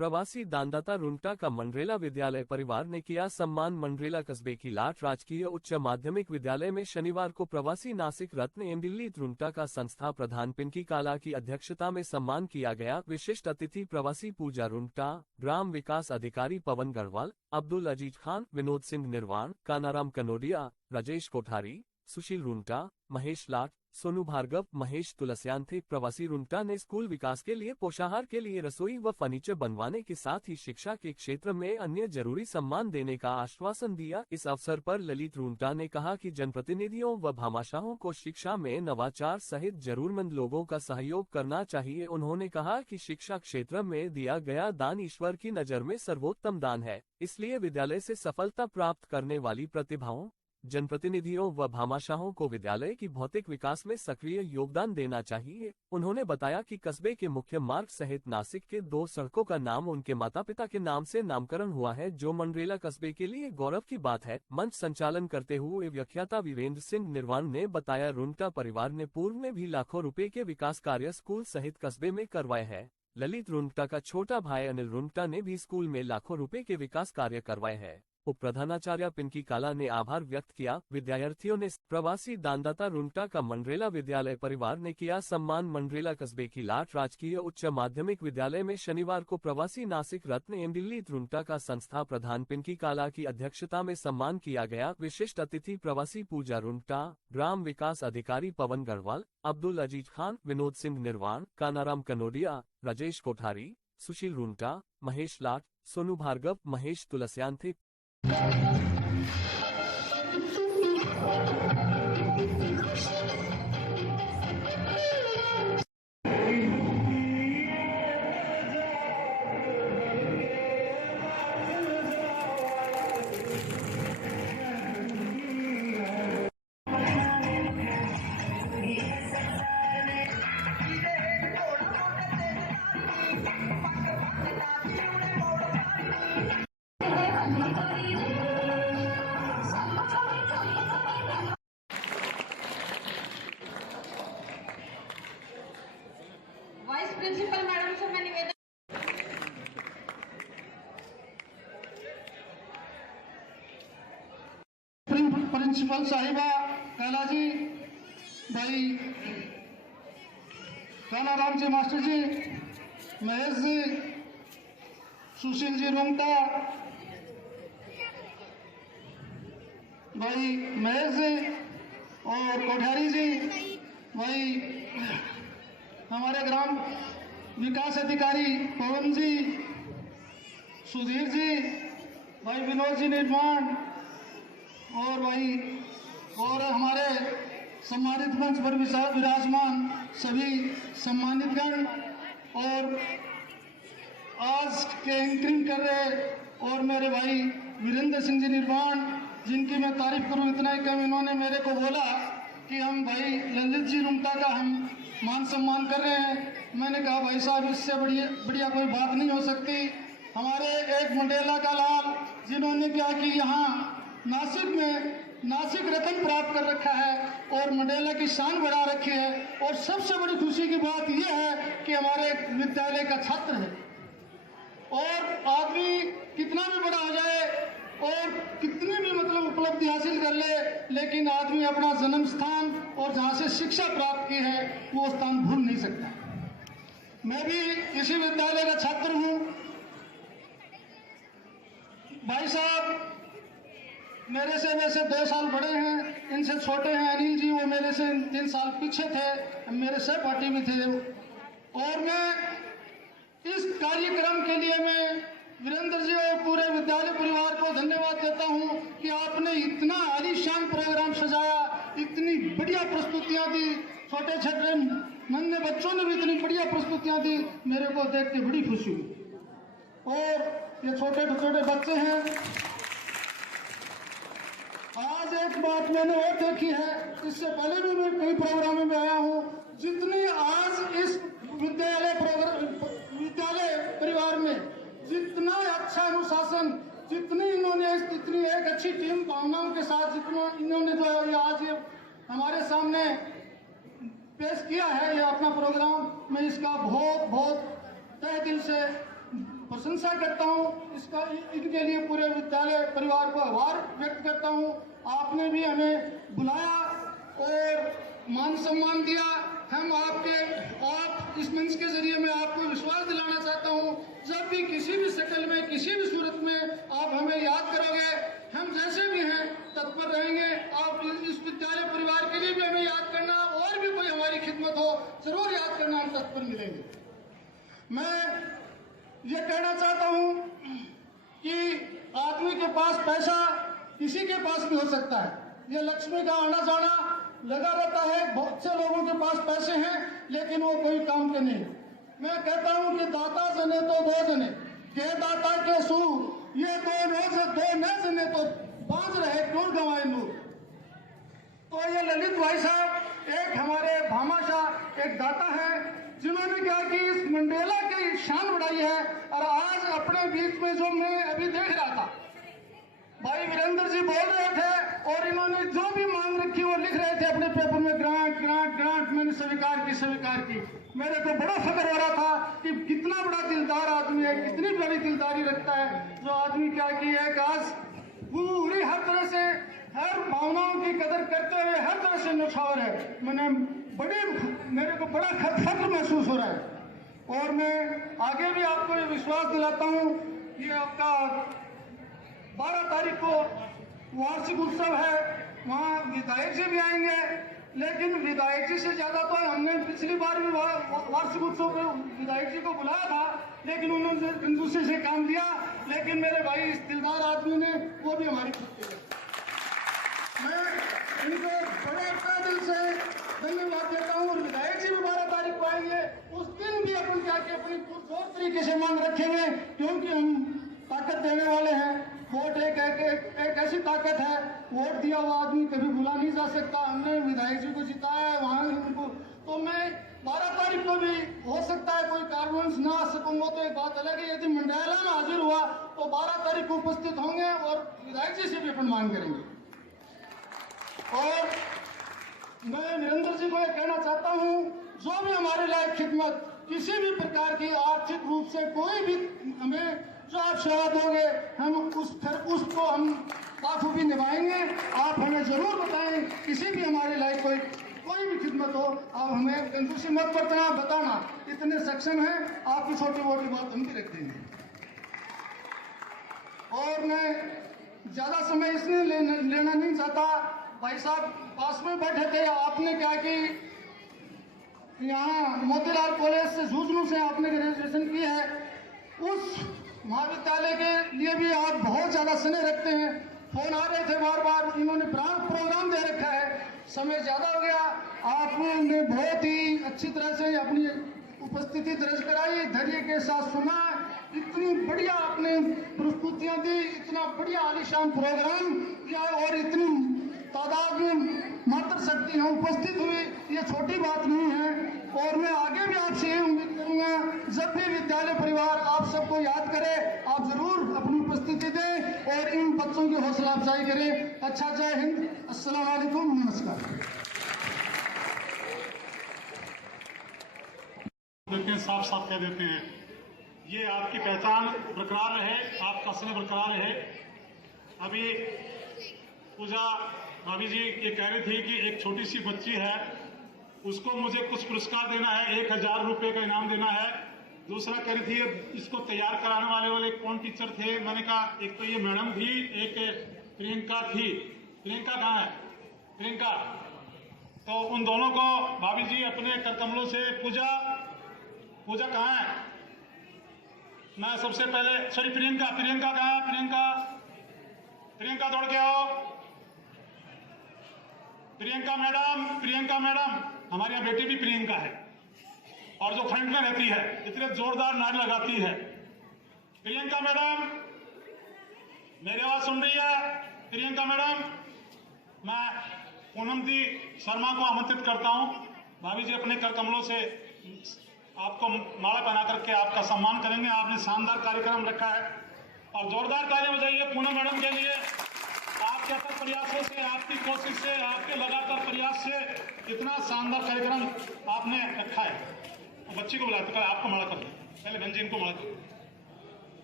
प्रवासी दानदाता रुंगटा का मंडरेला विद्यालय परिवार ने किया सम्मान। मंडरेला कस्बे की लाट राजकीय उच्च माध्यमिक विद्यालय में शनिवार को प्रवासी नासिक रत्न एवं दिल्ली रुंगटा का संस्था प्रधान पिंकी काला की अध्यक्षता में सम्मान किया गया। विशिष्ट अतिथि प्रवासी पूजा रुंगटा, ग्राम विकास अधिकारी पवन गढ़वाल, अब्दुल अजीज खान, विनोद सिंह निर्वाण, कानाराम कनोडिया, राजेश कोठारी, सुशील रुंगटा, महेश लाट, सोनू भार्गव, महेश तुलसियान थे। प्रवासी रुंगटा ने स्कूल विकास के लिए पोषाहार के लिए रसोई व फर्नीचर बनवाने के साथ ही शिक्षा के क्षेत्र में अन्य जरूरी सम्मान देने का आश्वासन दिया। इस अवसर पर ललित रुंगटा ने कहा कि जनप्रतिनिधियों व भामाशाहों को शिक्षा में नवाचार सहित जरूरतमंद लोगों का सहयोग करना चाहिए। उन्होंने कहा कि शिक्षा क्षेत्र में दिया गया दान ईश्वर की नजर में सर्वोत्तम दान है, इसलिए विद्यालय से सफलता प्राप्त करने वाली प्रतिभाओं, जनप्रतिनिधियों व भामाशाहों को विद्यालय की भौतिक विकास में सक्रिय योगदान देना चाहिए। उन्होंने बताया कि कस्बे के मुख्य मार्ग सहित नासिक के 2 सड़कों का नाम उनके माता पिता के नाम से नामकरण हुआ है, जो मंडरेला कस्बे के लिए गौरव की बात है। मंच संचालन करते हुए व्याख्याता वीरेंद्र सिंह निर्वाण ने बताया, रुंगटा परिवार ने पूर्व में भी लाखों रुपए के विकास कार्य स्कूल सहित कस्बे में करवाए हैं। ललित रुंगटा का छोटा भाई अनिल रुंगटा ने भी स्कूल में लाखों रुपए के विकास कार्य करवाए हैं। उप प्रधानाचार्य पिंकी काला ने आभार व्यक्त किया। विद्यार्थियों ने प्रवासी दानदाता रुंगटा का मंडरेला विद्यालय परिवार ने किया सम्मान। मंडरेला कस्बे की लाट राजकीय उच्च माध्यमिक विद्यालय में शनिवार को प्रवासी नासिक रत्न एवं दिल्ली रुंगटा का संस्था प्रधान पिंकी काला की अध्यक्षता में सम्मान किया गया। विशिष्ट अतिथि प्रवासी पूजा रुंगटा, ग्राम विकास अधिकारी पवन गढ़वाल, अब्दुल अजीज खान, विनोद सिंह निर्वाण, कानाराम कनोडिया, राजेश कोठारी, सुशील रुंगटा, महेश लाट, सोनू भार्गव, महेश तुलसियान थे। प्रिंसिपल मैडम से मैं निवेदन प्रिंसिपल साहिबा काला जी, भाई कानाराम जी मास्टर जी, महेश जी, सुशील जी रुंगटा, भाई महेश जी और कोठारी जी, भाई हमारे ग्राम विकास अधिकारी पवन जी, सुधीर जी, भाई विनोद जी निर्माण और भाई और हमारे सम्मानित मंच पर विराजमान सभी सम्मानितगण और आज के एंकरिंग कर रहे और मेरे भाई वीरेंद्र सिंह जी निर्माण, जिनकी मैं तारीफ करूं इतना ही कम। इन्होंने मेरे को बोला कि हम भाई ललित जी रुंगटा का हम मान सम्मान कर रहे हैं। मैंने कहा भाई साहब, इससे बढ़िया कोई बात नहीं हो सकती। हमारे एक मंडरेला का लाल, जिन्होंने क्या कि यहाँ नासिक में नासिक रत्न प्राप्त कर रखा है और मंडरेला की शान बढ़ा रखी है। और सबसे बड़ी खुशी की बात यह है कि हमारे विद्यालय का छात्र है। और आदमी कितना भी बड़ा हो जाए और कितनी भी मतलब उपलब्धि हासिल कर ले, लेकिन आदमी अपना जन्म स्थान और जहाँ से शिक्षा प्राप्त की है वो स्थान भूल नहीं सकता। मैं भी इसी विद्यालय का छात्र हूँ। भाई साहब मेरे से वैसे 2 साल बड़े हैं, इनसे छोटे हैं अनिल जी, वो मेरे से 3 साल पीछे थे, मेरे सहपाठी भी थे। और मैं इस कार्यक्रम के लिए मैं वीरेंद्र जी और पूरे विद्यालय परिवार को धन्यवाद देता हूं कि आपने इतना आलीशान प्रोग्राम सजाया, इतनी बढ़िया प्रस्तुतियां दी, छोटे छोटे नन्हे बच्चों ने भी इतनी बढ़िया प्रस्तुतियां दी, मेरे को देख के बड़ी खुशी हुई। और ये छोटे छोटे बच्चे हैं। आज एक बात मैंने और देखी है, इससे पहले भी मैं कई प्रोग्रामों में आया हूँ, जितनी आज इस विद्यालय परिवार में जितना अच्छा अनुशासन, जितनी इन्होंने इतनी एक अच्छी टीम भावनाओं के साथ जितना इन्होंने जो है आज ये हमारे सामने पेश किया है ये अपना प्रोग्राम, मैं इसका बहुत बहुत तहे दिल से प्रशंसा करता हूँ। इसका इनके लिए पूरे विद्यालय परिवार को आभार व्यक्त करता हूँ। आपने भी हमें बुलाया और मान सम्मान दिया। हम आप इस मंच के जरिए मैं आपको विश्वास दिलाना चाहता हूँ, जब भी किसी भी शक्ल में किसी भी सूरत में आप हमें याद करोगे, हम जैसे भी हैं तत्पर रहेंगे। आप इस विद्यालय परिवार के लिए भी हमें याद करना, और भी कोई हमारी खिदमत हो जरूर याद करना, हम तत्पर मिलेंगे। मैं ये कहना चाहता हूँ कि आदमी के पास पैसा किसी के पास भी हो सकता है, ये लक्ष्मी का आना जाना लगा रहता है। बहुत से लोगों के पास पैसे हैं लेकिन वो कोई काम के नहीं। मैं कहता हूँ कि दाता जने तो दो जने के दाता के सू, ये दो न जने तो बांझ रहे क्यों गंवाए नूर। तो ये ललित भाई साहब एक हमारे भामाशाह एक दाता है, जिन्होंने क्या कि इस मंडेला की शान बढ़ाई है। और आज अपने बीच में जो मैं अभी देख रहा था, भाई वीरेंद्र जी बोल रहे थे और इन्होंने जो भी मांग रखी वो लिख रहे थे अपने पेपर में, ग्रांट ग्रांट ग्रांट, मैंने स्वीकार की। मेरे को बड़ा फख्र हो रहा था कि कितना बड़ा दिलदार आदमी है, कितनी बड़ी दिलदारी रखता है जो आदमी क्या कि एक आज पूरी हर तरह से हर भावनाओं की कदर करते हुए हर तरह से निछावर है। मेरे को बड़ा फख्र महसूस हो रहा है। और मैं आगे भी आपको ये विश्वास दिलाता हूँ कि आपका 12 तारीख को वार्षिक उत्सव है, वहाँ विधायक जी भी आएंगे। लेकिन विधायक जी से ज्यादा तो हमने पिछली बार भी वार्षिक उत्सव में विधायक जी को बुलाया था, लेकिन उन्होंने कंजूसी से काम लिया। लेकिन मेरे भाई इस दिलदार आदमी ने वो भी हमारी छुट्टी है। मैं इनको बड़े दिल से धन्यवाद देता हूँ। और विधायक जी भी 12 तारीख को आएंगे, उस दिन भी अपन क्या कि अपनी पुरजोर तरीके से मांग रखेंगे, क्योंकि हम ताकत देने वाले हैं। वोट एक ऐसी ताकत है, वोट दिया हुआ आदमी कभी भुला नहीं जा सकता। हमने विधायक जी को जिताया है, वहाँ उनको, तो मैं 12 तारीख को भी हो सकता है कोई कारणवश ना आ सकूंगा, तो एक बात अलग है। यदि मंडाला में हाजिर हुआ तो 12 तारीख को उपस्थित होंगे और विधायक जी से भी अपन मांग करेंगे। और मैं वीरेंद्र जी को यह कहना चाहता हूँ, जो भी हमारे लायक खिदमत किसी भी प्रकार की आर्थिक रूप से कोई भी हमें जो आप सेवा दोगे, हम उसको हम बाखूबी निभाएंगे। आप हमें जरूर बताएं, किसी भी हमारे लायक कोई भी खिदमत हो, आप हमें कंजूसी मत बताना, इतने सक्षम हैं। आपकी छोटी मोटी बात हम भी रख देंगे। और मैं ज्यादा समय इसलिए लेना नहीं चाहता। भाई साहब पास में बैठे थे, आपने क्या कि यहाँ मोतीलाल कॉलेज से झुंझुनू से आपने ग्रेजुएशन की है, उस महाविद्यालय के लिए भी आप बहुत ज्यादा स्नेह रखते हैं। फोन आ रहे थे बार बार, इन्होंने प्रोग्राम दे रखा है, समय ज्यादा हो गया। आपने बहुत ही अच्छी तरह से अपनी उपस्थिति दर्ज कराई, धैर्य के साथ सुना, इतनी बढ़िया आपने प्रस्तुतियां दी, इतना बढ़िया आलीशान प्रोग्राम किया और इतनी तादाद में मात्र शक्ति यहाँ उपस्थित हुई, ये छोटी बात नहीं है। और मैं आगे भी आपसे ये उम्मीद करूंगा, जब भी विद्यालय परिवार आप सबको याद करे, आप जरूर अपनी उपस्थिति दें और इन बच्चों की हौसला अफजाई करें। अच्छा, जय हिंद, अस्सलाम वालेकुम, नमस्कार। देते हैं, साफ साफ कह देते हैं, ये आपकी पहचान बरकरार रहे, आपका स्नेह बरकरार रहे। अभी पूजा भाभी जी ये कह रही थी कि एक छोटी सी बच्ची है, उसको मुझे कुछ पुरस्कार देना है, 1000 रुपये का इनाम देना है। दूसरा कह रही थी इसको तैयार कराने वाले कौन टीचर थे, मैंने कहा एक तो ये मैडम थी, एक प्रियंका थी। प्रियंका कहाँ है? प्रियंका, तो उन दोनों को भाभी जी अपने कर कमलों से पूजा कहाँ है? मैं सबसे पहले सॉरी प्रियंका कहाँ है? प्रियंका दौड़ के आओ। प्रियंका मैडम, हमारे यहाँ बेटी भी प्रियंका है और जो फ्रंट में रहती है, इतने जोरदार नारे लगाती है। प्रियंका मैडम, मेरी आवाज सुन रही है? प्रियंका मैडम, मैं पूनम दी शर्मा को आमंत्रित करता हूं। भाभी जी अपने कर कमलों से आपको माला पहना करके आपका सम्मान करेंगे। आपने शानदार कार्यक्रम रखा है और जोरदार तालियां बजाइए पूनम मैडम के लिए। आपके अथक प्रयासों से, आपकी कोशिश से, आपके लगातार प्रयास से इतना शानदार कार्यक्रम आपने रखा है। बच्ची को बुलाते, आपको माला कर दो, पहले बहन जी इनको माला कर दो।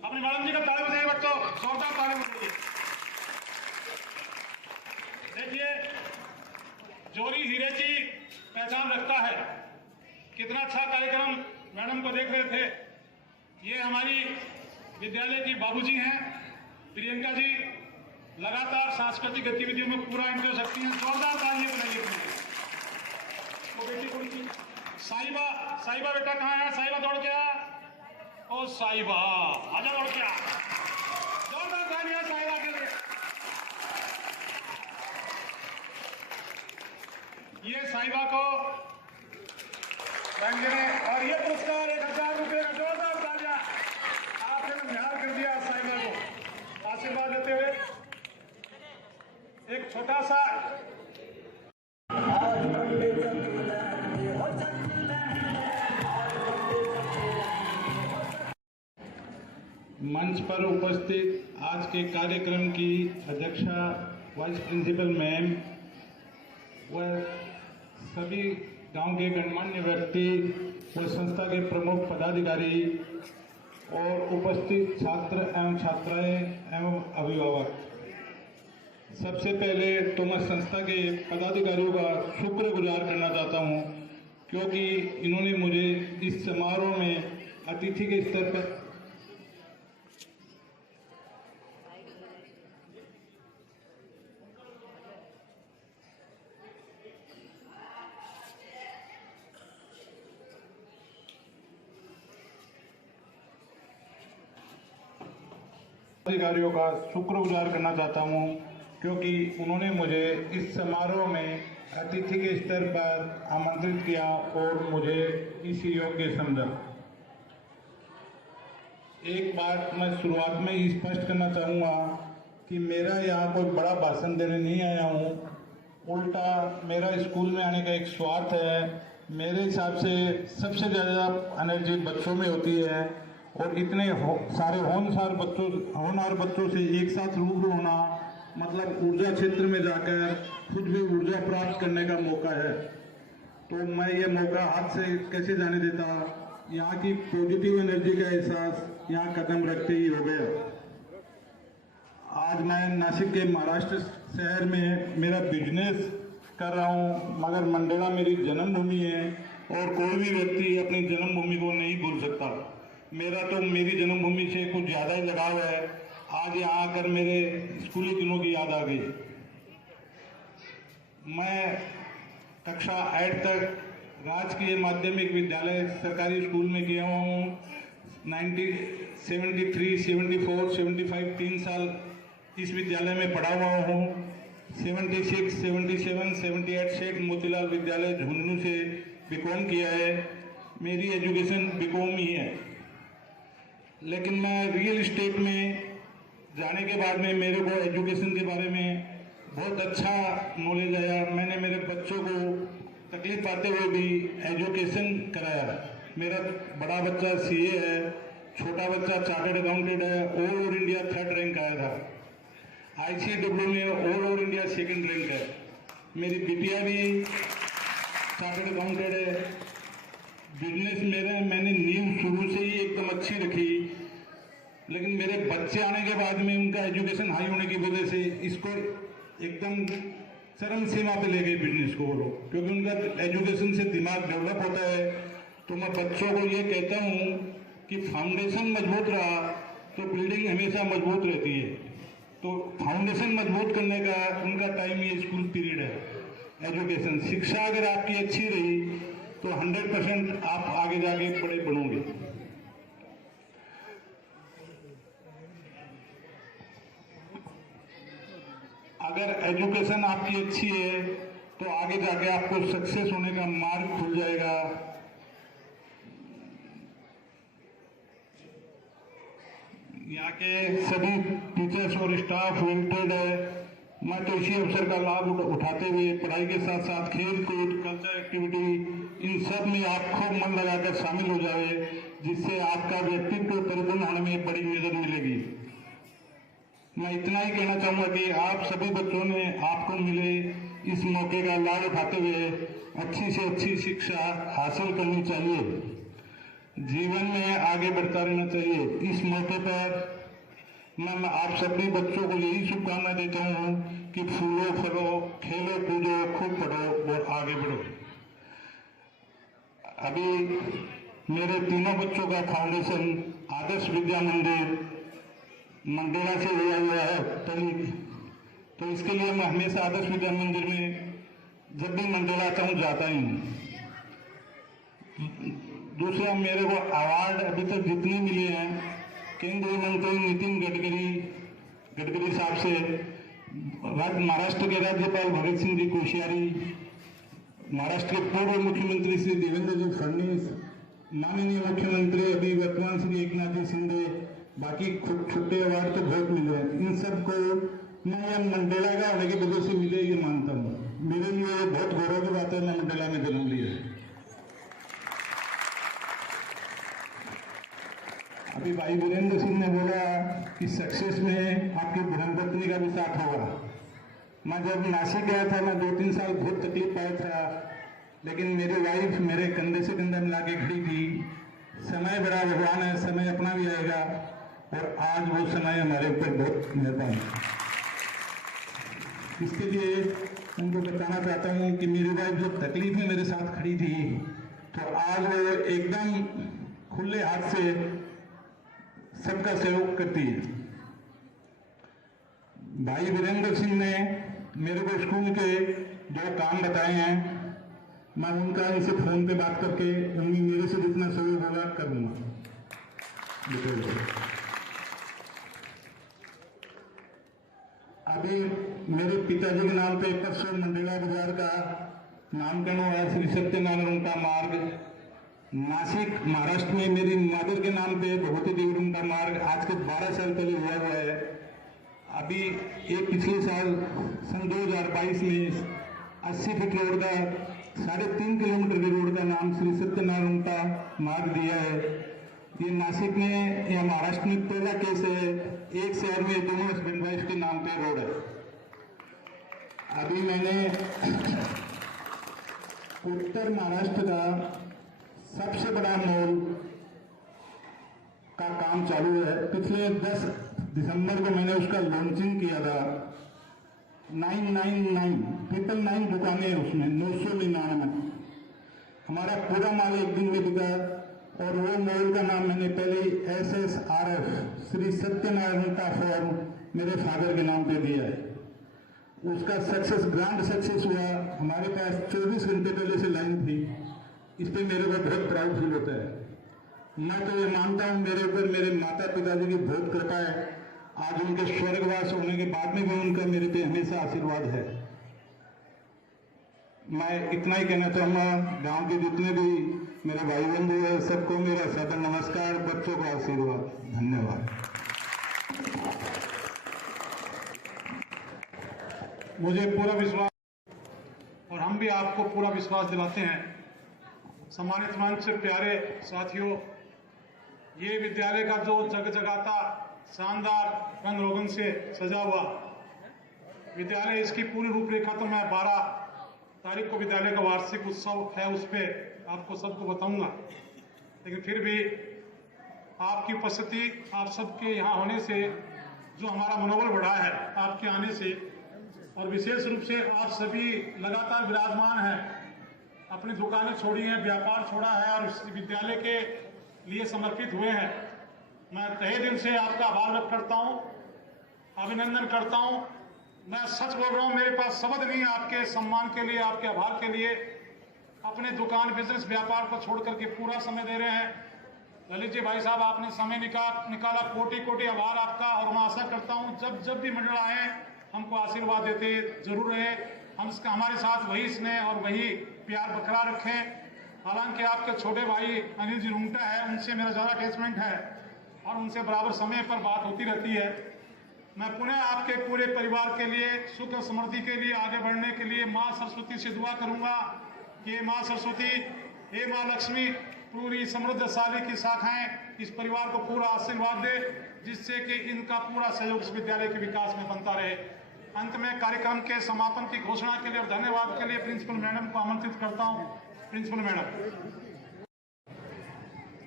अपनी मैडम जी का ताली बजाइए बच्चों, जोरदार ताली बजाइए। देखिए, जोरी हीरे की पहचान रखता है। कितना अच्छा कार्यक्रम मैडम को देख रहे थे। ये हमारी विद्यालय की बाबूजी हैं प्रियंका जी, लगातार सांस्कृतिक गतिविधियों में पूरा इंटरेस्ट रखती हैं। जोरदार तालियां बजाइए। वो बेटी कौन सी? साहिबा, साहिबा बेटा कहाँ है? साहिबा दौड़ के आ। ओ साहिबा, आजा दौड़ के आ। जोरदार तालियां साहिबा के लिए। ये साहिबा को और ये पुरस्कार 1000 रुपये का। जोरदार तालियां। आपने निहार कर दिया साहिबा को आशीर्वाद देते हुए। एक छोटा सा मंच पर उपस्थित आज के कार्यक्रम की अध्यक्षा वाइस प्रिंसिपल मैम व सभी गांव के गणमान्य व्यक्ति व संस्था के प्रमुख पदाधिकारी और उपस्थित छात्र एवं छात्राएं एवं अभिभावक, सबसे पहले तो मैं संस्था के पदाधिकारियों का शुक्रगुजार करना चाहता हूं, क्योंकि इन्होंने मुझे इस समारोह में अतिथि के स्तर पर अधिकारियों का शुक्रगुजार करना चाहता हूं, क्योंकि उन्होंने मुझे इस समारोह में अतिथि के स्तर पर आमंत्रित किया और मुझे इस योग्य समझा। एक बात मैं शुरुआत में ही स्पष्ट करना चाहूँगा कि मेरा यहाँ कोई बड़ा भाषण देने नहीं आया हूँ, उल्टा मेरा स्कूल में आने का एक स्वार्थ है। मेरे हिसाब से सबसे ज़्यादा एनर्जी बच्चों में होती है, और इतने सारे होनहार बच्चों से एक साथ रूबरू होना मतलब ऊर्जा क्षेत्र में जाकर खुद भी ऊर्जा प्राप्त करने का मौका है। तो मैं ये मौका हाथ से कैसे जाने देता। यहाँ की पॉजिटिव एनर्जी का एहसास यहाँ कदम रखते ही हो गया। आज मैं नासिक के महाराष्ट्र शहर में मेरा बिजनेस कर रहा हूँ, मगर मंडेला मेरी जन्मभूमि है और कोई भी व्यक्ति अपनी जन्मभूमि को नहीं भूल सकता। मेरा तो मेरी जन्मभूमि से कुछ ज़्यादा ही लगाव है। आज यहाँ आकर मेरे स्कूली दिनों की याद आ गई। मैं कक्षा 8 तक राजकीय माध्यमिक विद्यालय सरकारी स्कूल में गया हूँ। 1973, 74, 75 3 साल इस विद्यालय में पढ़ा हुआ हूँ। 76, 77, 78 शेख मोतीलाल विद्यालय झुंझुनू से बीकॉम किया है। मेरी एजुकेशन बीकॉम ही है, लेकिन मैं रियल एस्टेट में जाने के बाद में मेरे को एजुकेशन के बारे में बहुत अच्छा नॉलेज आया। मैंने मेरे बच्चों को तकलीफ पाते हुए भी एजुकेशन कराया। मेरा बड़ा बच्चा सीए है, छोटा बच्चा चार्टर्ड अकाउंटेंट है, all over India 3rd rank आया था। ICW में all over India 2nd rank है। मेरी बिटिया भी चार्टर्ड अकाउंटेंट है। बिजनेस मैंने नींव शुरू से ही एकदम अच्छी रखी, लेकिन मेरे बच्चे आने के बाद में उनका एजुकेशन हाई होने की वजह से इसको एकदम चरम सीमा पे ले गए बिजनेस को वो लोग, क्योंकि उनका एजुकेशन से दिमाग डेवलप होता है। तो मैं बच्चों को ये कहता हूँ कि फाउंडेशन मजबूत रहा तो बिल्डिंग हमेशा मजबूत रहती है। तो फाउंडेशन मजबूत करने का उनका टाइम ये स्कूल पीरियड है। एजुकेशन शिक्षा अगर आपकी अच्छी रही तो 100% आप आगे जाके बड़े बनोगे। अगर एजुकेशन आपकी अच्छी है तो आगे जाके आपको सक्सेस होने का मार्ग खुल जाएगा। यहाँ के सभी टीचर्स और स्टाफ वेल्टेड है। मैं तो इसी अवसर का लाभ उठाते हुए पढ़ाई के साथ साथ खेल कूद, कल्चर एक्टिविटी, इन सब में आप खूब मन लगाकर शामिल हो जाए, जिससे आपका व्यक्तित्व परिपूर्ण होने में बड़ी मदद मिलेगी। मैं इतना ही कहना चाहूँगा कि आप सभी बच्चों ने आपको मिले इस मौके का लाभ उठाते हुए अच्छी से अच्छी शिक्षा हासिल करनी चाहिए। जीवन में आगे बढ़ता रहना चाहिए। इस मौके पर मैं आप सभी बच्चों को यही शुभकामना देता हूँ कि फूलो फलो, खेलो कूदो, खूब पढ़ो और आगे बढ़ो। अभी मेरे तीनों बच्चों का फाउंडेशन आदर्श विद्या मंदिर मंडेला से लिया हुआ है तनिक, तो इसके लिए मैं हमेशा आदर्श विद्या मंदिर में जब भी मंडेला आता हूँ जाता ही हूँ। दूसरा, मेरे को अवार्ड अभी तक जितने मिले हैं केंद्रीय मंत्री नितिन गडकरी साहब से, महाराष्ट्र के राज्यपाल भगत सिंह जी कोश्यारी, महाराष्ट्र के पूर्व मुख्यमंत्री श्री देवेंद्र जी फडणवीस, माननीय मुख्यमंत्री अभी वर्तमान श्री एकनाथ जी शिंदे, बाकी छोटे अवार्ड तो बहुत मिले हैं। इन सबको मैं यह मंडेला का होने की वजह से मिले ये मानता हूँ। मेरे लिए बहुत गौरव की बात है मैं मंडेला में जन्म लिया है। अभी भाई वीरेंद्र सिंह ने बोला कि सक्सेस में आपकी धर्मपत्नी का भी साथ होगा। मैं जब नासिक गया था, मैं 2-3 साल बहुत तकलीफ पाया था, लेकिन मेरी वाइफ मेरे कंधे से कंधा मिला के खड़ी थी। समय बड़ा भगवान है, समय अपना भी आएगा और आज वो समय हमारे ऊपर बहुत मेहरबान है। इसके लिए उनको बताना चाहता हूँ कि मेरी वाइफ जब तकलीफ में मेरे साथ खड़ी थी तो आज वो एकदम खुले हाथ से सबका सहयोग करती है। भाई वीरेंद्र सिंह ने मेरे को स्कूल के जो काम बताए हैं, मैं उनका इसे फोन पे बात करके उनमें मेरे से जितना सहयोग होगा कर दूंगा। अभी मेरे पिताजी के नाम पे परसों मंडेला बाजार का नामकरण हुआ, श्री सत्यनारायण का मार्ग। नासिक महाराष्ट्र में मेरी मदर के नाम पे भगवती देवी का मार्ग आज के 12 साल पहले हुआ है। अभी एक पिछले साल सन 2022 में 80 फीट रोड का 3.5 किलोमीटर के रोड का नाम श्री सत्यनारायण का मार्ग दिया है। ये नासिक में या महाराष्ट्र में पहला केस है, एक शहर में दोनों हस्बैंड वाइफ के नाम पे रोड है। अभी मैंने उत्तर महाराष्ट्र का सबसे बड़ा मॉल का काम चालू है। पिछले 10 दिसंबर को मैंने उसका लॉन्चिंग किया था। 999 दुकानें उसमें 999 हमारा पूरा माल एक दिन में बिका। और वो मॉल का नाम मैंने पहले SSRF श्री सत्यनारायण का फॉर्म मेरे फादर के नाम पे दिया है। उसका सक्सेस, ग्रांड सक्सेस हुआ। हमारे पास 24 घंटे पहले से लाइन थी। इस पे मेरे को बहुत प्राउड फील होता है। मैं तो ये मानता हूँ मेरे ऊपर मेरे माता पिताजी की बहुत कृपा है। आज उनके स्वर्गवास होने के बाद में भी उनका मेरे पे हमेशा आशीर्वाद है। मैं इतना ही कहना चाहूँगा, गांव के जितने भी मेरे भाई बंधु हैं सबको मेरा सदन नमस्कार, बच्चों को आशीर्वाद, धन्यवाद। मुझे पूरा विश्वास और हम भी आपको पूरा विश्वास दिलाते हैं। सम्मानित मंच से प्यारे साथियों, ये विद्यालय का जो जगजगाता शानदार रंग रोगन से सजा हुआ विद्यालय, इसकी पूरी रूपरेखा तो मैं 12 तारीख को विद्यालय का वार्षिक उत्सव है उस पर आपको सबको बताऊंगा। लेकिन फिर भी आपकी उपस्थिति, आप सबके यहाँ होने से जो हमारा मनोबल बढ़ा है आपके आने से, और विशेष रूप से आप सभी लगातार विराजमान हैं, अपनी दुकानें छोड़ी हैं, व्यापार छोड़ा है और इस विद्यालय के लिए समर्पित हुए हैं। मैं तहे दिल से आपका आभार व्यक्त करता हूं, अभिनंदन करता हूं। मैं सच बोल रहा हूं, मेरे पास शब्द नहीं है आपके सम्मान के लिए, आपके आभार के लिए। अपने दुकान, बिजनेस, व्यापार को छोड़ करके पूरा समय दे रहे हैं। ललित जी भाई साहब, आपने समय निकाला, कोटि कोटि आभार आपका। और मैं आशा करता हूँ जब भी मंडल आए हमको आशीर्वाद देते जरूर रहे। हमारे साथ वही स्नेह और वही प्यार बरकरार रखें। हालांकि आपके छोटे भाई अनिल जी रुंगटा है, उनसे मेरा ज़्यादा अटैचमेंट है और उनसे बराबर समय पर बात होती रहती है। मैं पुनः आपके पूरे परिवार के लिए, सुख और समृद्धि के लिए, आगे बढ़ने के लिए माँ सरस्वती से दुआ करूंगा कि माँ सरस्वती, हे माँ लक्ष्मी, पूरी समृद्धशाली की शाखाएं इस परिवार को पूरा आशीर्वाद दे, जिससे कि इनका पूरा सहयोग इस विद्यालय के विकास में बनता रहे। अंत में कार्यक्रम के समापन की घोषणा के लिए और धन्यवाद के लिए प्रिंसिपल मैडम को आमंत्रित करता हूं। Principal madam.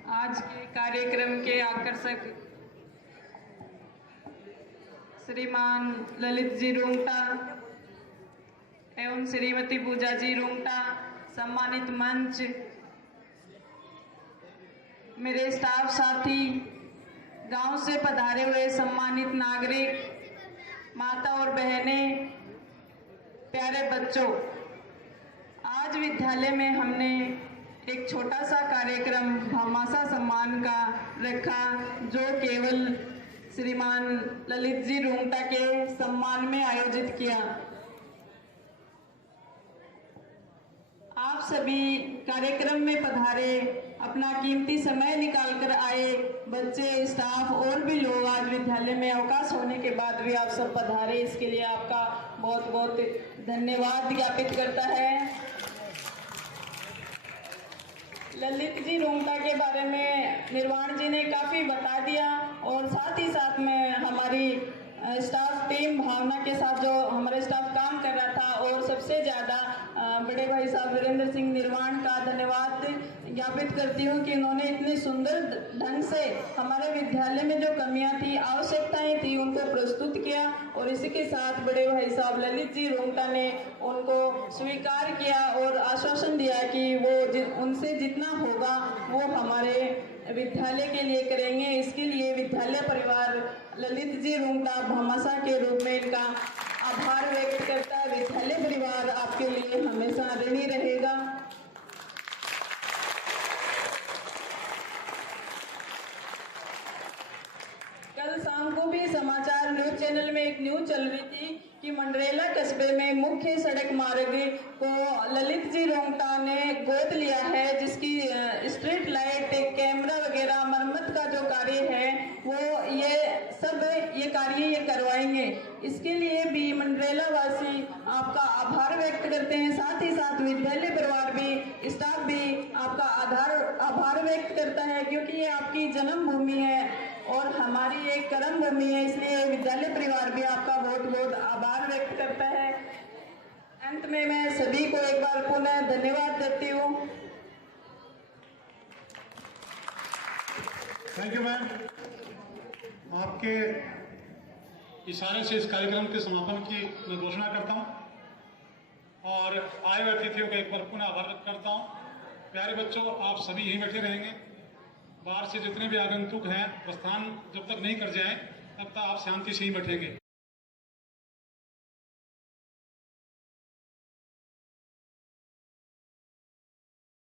आज के कार्यक्रम के आकर्षक श्रीमान ललित जी रुंगटा एवं श्रीमती पूजा जी रुंगटा, सम्मानित मंच, मेरे स्टाफ साथी, गांव से पधारे हुए सम्मानित नागरिक, माता और बहनें, प्यारे बच्चों, आज विद्यालय में हमने एक छोटा सा कार्यक्रम भामाशाह सम्मान का रखा, जो केवल श्रीमान ललित जी रुंगटा के सम्मान में आयोजित किया। आप सभी कार्यक्रम में पधारे, अपना कीमती समय निकाल कर आए बच्चे, स्टाफ और भी लोग आज विद्यालय में अवकाश होने के बाद भी आप सब पधारे, इसके लिए आपका बहुत बहुत धन्यवाद ज्ञापित करता है। ललित जी रुंगटा के बारे में निर्वाण जी ने काफ़ी बता दिया और साथ ही साथ में हमारी स्टाफ टीम भावना के साथ जो हमारे स्टाफ काम कर रहा था, और सबसे ज़्यादा बड़े भाई साहब वीरेंद्र सिंह निर्वाण का धन्यवाद ज्ञापित करती हूँ कि उन्होंने इतने सुंदर ढंग से हमारे विद्यालय में जो कमियां थी, आवश्यकताएं थी, उनको प्रस्तुत किया। और इसी के साथ बड़े भाई साहब ललित जी रुंगटा ने उनको स्वीकार किया और आश्वासन दिया कि वो उनसे जितना होगा वो हमारे विद्यालय के लिए करेंगे। इसके लिए विद्यालय परिवार ललित जी रुंगटा भामाशाह के रूप में इनका आभार व्यक्त करता है। विद्यालय परिवार आपके लिए हमेशा ऋणी रहेगा। कल शाम को भी समाचार न्यूज चैनल में एक न्यूज चल रही थी कि मंडरेला कस्बे में मुख्य सड़क मार्ग को ललित जी रुंगटा ने गोद लिया है, जिसकी स्ट्रीट लाइट, कैमरा वगैरह मरम्मत का जो कार्य है वो ये कार्य करवाएंगे। इसके लिए भी मंडरेला वासी आपका आभार व्यक्त करते हैं। साथ ही साथ विद्यालय परिवार भी, स्टाफ भी आपका आभार व्यक्त करता है, क्योंकि ये आपकी जन्मभूमि है और हमारी एक कर्म भूमि है। इसलिए विद्यालय परिवार भी आपका बहुत बहुत आभार व्यक्त करता है। अंत में मैं सभी को एक बार पुनः धन्यवाद देती हूँ। Thank you ma'am. आपके इशारे से इस कार्यक्रम के समापन की मैं घोषणा करता हूँ और आए हुए अतिथियों का एक बार पुनः आभार व्यक्त करता हूँ। प्यारे बच्चों, आप सभी यहीं बैठे रहेंगे। बाहर से जितने भी आगंतुक हैं, प्रस्थान जब तक नहीं कर जाएं तब तक आप शांति से ही बैठेंगे।